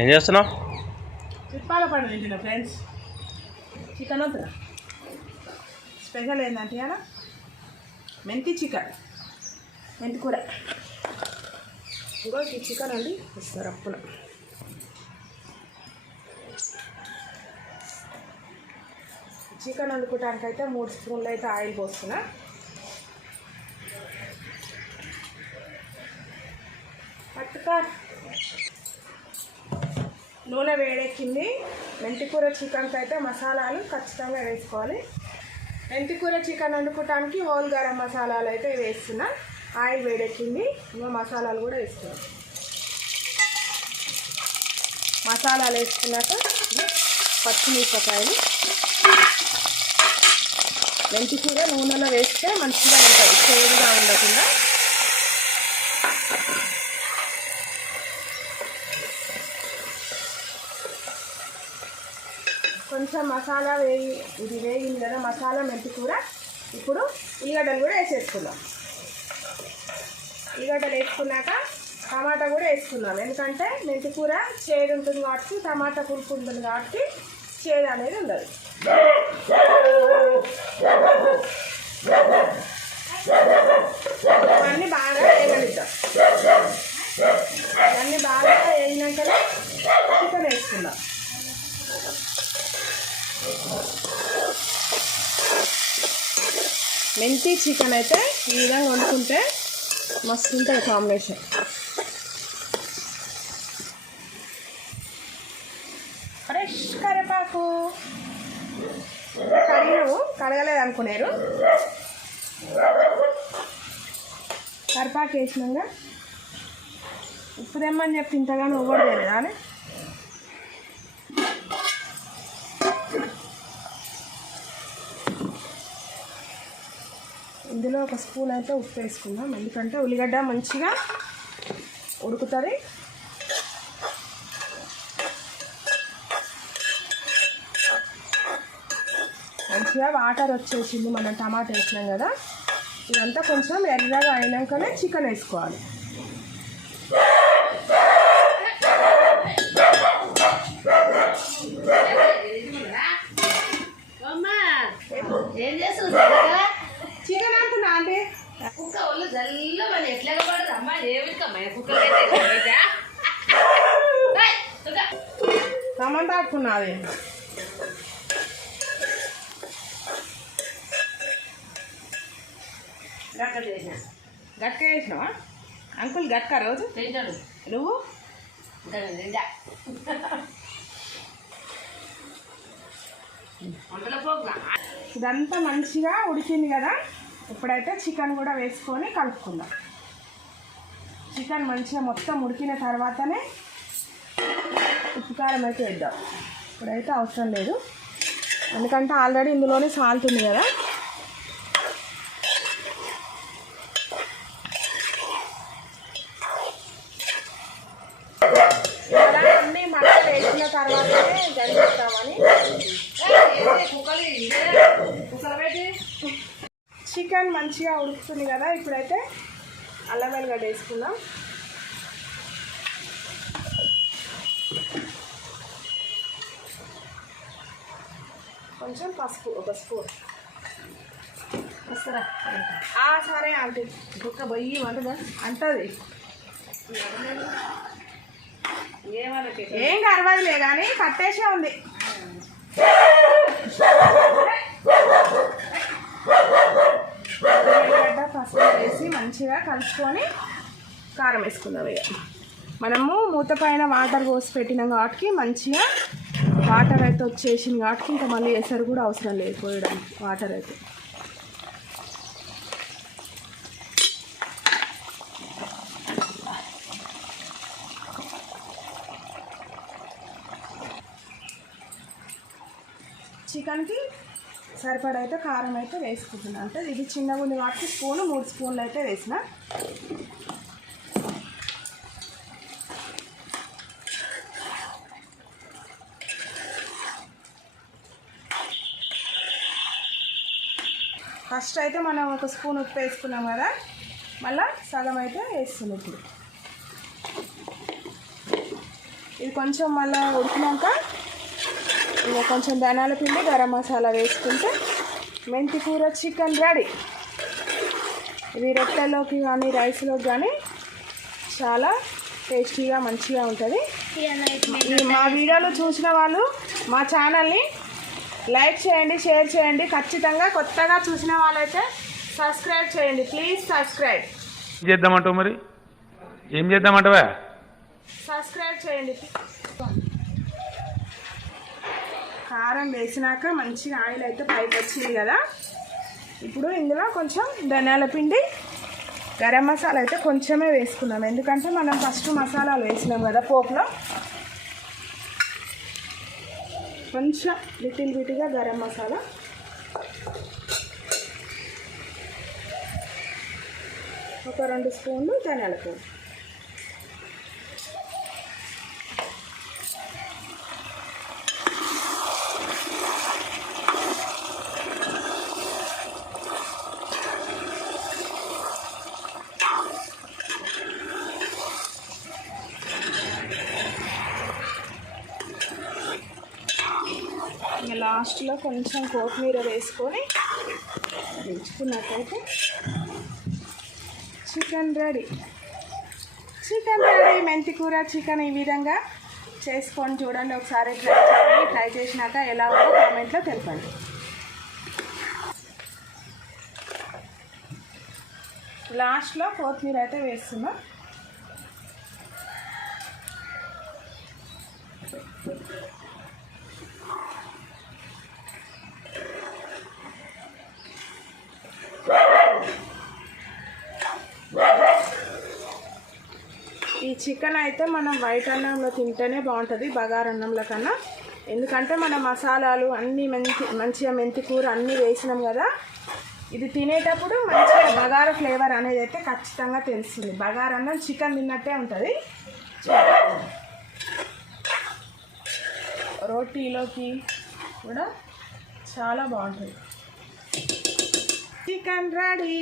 ఏం చేస్తున్నావు? చిప్పాల పండు తింటున్నా ఫ్రెండ్స్ చికెన్ వద్దురా స్పెషల్ ఏంటంటే అలా మెంతి చికెన్. మెంతి కూర. ఇంకో చికెన్ అండి ఇస్తారు అప్పున. చికెన్ వండుకోవడానికి అయితే మూడు స్పూన్లు అయితే ఆయిల్ పోస్తున్నా. పట్టుకా. నూనె వేడెక్కింది. మెంతికూర చికెన్కి అయితే మసాలాలు ఖచ్చితంగా వేసుకోవాలి. మెంతికూర చికెన్ వండుకోవటానికి హోల్ గరం మసాలాలు అయితే వేస్తున్నా. ఆయిల్ వేడెక్కింది. ఇంకా మసాలాలు కూడా వేస్తున్నాం. మసాలాలు వేసుకున్నాక పచ్చిమిరపకాయలు. మెంతికూర నూనెలో వేస్తే మంచిగా ఉంటుంది చేదుగా ఉండకుండా కొంచెం మసాలా వేగి ఇది వేగింది కదా మసాలా మెంతి కూర ఇప్పుడు ఉల్లిగడ్డలు కూడా వేసేసుకుందాం ఉల్లిగడ్డలు వేసుకున్నాక టమాటా కూడా వేసుకుందాం ఎందుకంటే మెంతి కూర చేదు ఉంటుంది కాబట్టి టమాటా పులుపు ఉంటుంది కాబట్టి చేదు అనేది ఉండదు మెంతి చికెన్ అయితే ఈ విధంగా వండుకుంటే మస్తు ఉంటుంది కాంబినేషన్ ఫ్రెష్ కరివేపాకు. కడిగినాము కడగలేదు అనుకున్నారు. కరివేపాకు వేసినాక ఉప్పు తెమ్మని చెప్పి ఇంతగానో ఇవ్వడు లేదా అని? ఇందులో ఒక స్పూన్ అయితే ఉప్పు వేసుకుందాం. ఎందుకంటే ఉల్లిగడ్డ మంచిగా ఉడుకుతుంది. మంచిగా వాటర్ వచ్చేసింది. మనం టమాటా వేసినాం కదా. ఇదంతా కొంచెం ఎర్రగా అయినాకనే చికెన్ వేసుకోవాలి. టమాటా ఆడుకున్నది గట్క వేసినావా అంకుల్ గట్క రోజు? తింటాడు. నువ్వు? ఇదంతా మంచిగా ఉడికింది కదా. ఇప్పుడైతే చికెన్ కూడా వేసుకొని కలుపుకుందాం. చికెన్ మంచిగా మొత్తం ఉడికిన తర్వాతనే ఉప్పు కారం అయితే వేద్దాం. ఇప్పుడైతే అవసరం లేదు. ఎందుకంటే ఆల్రెడీ ఇందులోనే సాల్ట్ ఉంది కదా. ఇలా అన్ని మటన్ వేసిన తర్వాతనే జరిపిస్తామని చికెన్ మంచిగా ఉడుకుతుంది కదా ఇప్పుడైతే. అల్లం వెల్లిగడ్డ వేసుకుందాం. కొంచెం పసుపు ఒక స్పూన్ వస్తారా ఆ, సరే ఆంటీ. కుక్క బొయ్యి వంటదా? అంటది. ఏమన్నట్టు ఏం కరవదులే కానీ కట్టేసే ఉంది ఉల్లిగడ్డ పసుపు వేసి మంచిగా కలుపుకొని కారం వేసుకుందాం ఇక. మనము మూత పైన వాటర్ పోసి పెట్టినాం కాబట్టి మంచిగా వాటర్ అయితే వచ్చేసింది కాబట్టి ఇంకా మళ్ళీ ఎసరు కూడా అవసరం లేదు పోయడానికి వాటర్ అయితే. చికెన్కి సరిపడా అయితే కారం అయితే వేసుకుంటున్నాను అంటే ఇది చిన్నగా ఉంది కాబట్టి స్పూన్ మూడు స్పూన్లు అయితే వేసిన. ఫస్ట్ అయితే మనం ఒక స్పూన్ ఉప్పు వేసుకున్నాం కదా మళ్ళీ సగం అయితే వేస్తుంది ఇప్పుడు. ఇది కొంచెం మళ్ళీ ఉడికినాక ఇంకా కొంచెం ధనాల పిండి గరం మసాలా వేసుకుంటే మెంతి కూర చికెన్ రెడీ. ఇది రొట్టెలోకి కానీ రైస్లోకి కానీ చాలా టేస్టీగా మంచిగా ఉంటుంది. మా వీడియోలు చూసిన వాళ్ళు మా ఛానల్ని లైక్ చేయండి షేర్ చేయండి. ఖచ్చితంగా కొత్తగా చూసిన వాళ్ళైతే సబ్స్క్రైబ్ చేయండి. Please subscribe. చేద్దామంటావు మరి? ఏం చేద్దామంటావా? సబ్స్క్రైబ్ చేయండి. కారం వేసినాక మంచిగా ఆయిల్ అయితే పైకి వచ్చింది కదా. ఇప్పుడు ఇందులో కొంచెం ధనియాల పిండి గరం మసాలా అయితే కొంచెమే వేసుకున్నాం ఎందుకంటే మనం ఫస్ట్ మసాలాలు వేసినాం కదా పోపులో. కొంచెం లిటిల్ బిటిగా గరం మసాలా. ఒక రెండు స్పూన్లు ధనియాల పొడి. ఇంకా లాస్ట్లో కొంచెం కొత్తిమీర వేసుకొని దించుకున్నట్టయితే చికెన్ రెడీ. చికెన్ రెడీ మెంతి కూర చికెన్ ఈ విధంగా చేసుకొని చూడండి ఒకసారి ట్రై చేయండి. ట్రై చేసినాక ఎలా ఉందో కామెంట్లో తెలపండి. లాస్ట్లో కొత్తిమీర అయితే వేస్తున్నాం. ఈ చికెన్ అయితే మనం వైట్ అన్నంలో తింటేనే బాగుంటుంది బగార అన్నంలో కన్నా. ఎందుకంటే మన మసాలాలు అన్నీ మంచి మంచిగా మెంతి కూర అన్నీ వేసినాం కదా ఇది తినేటప్పుడు మంచిగా బగార ఫ్లేవర్ అనేది అయితే ఖచ్చితంగా తెలుస్తుంది. బగార అన్నం చికెన్ తిన్నట్టే ఉంటుంది. రోటీలోకి కూడా చాలా బాగుంటుంది. Chicken ready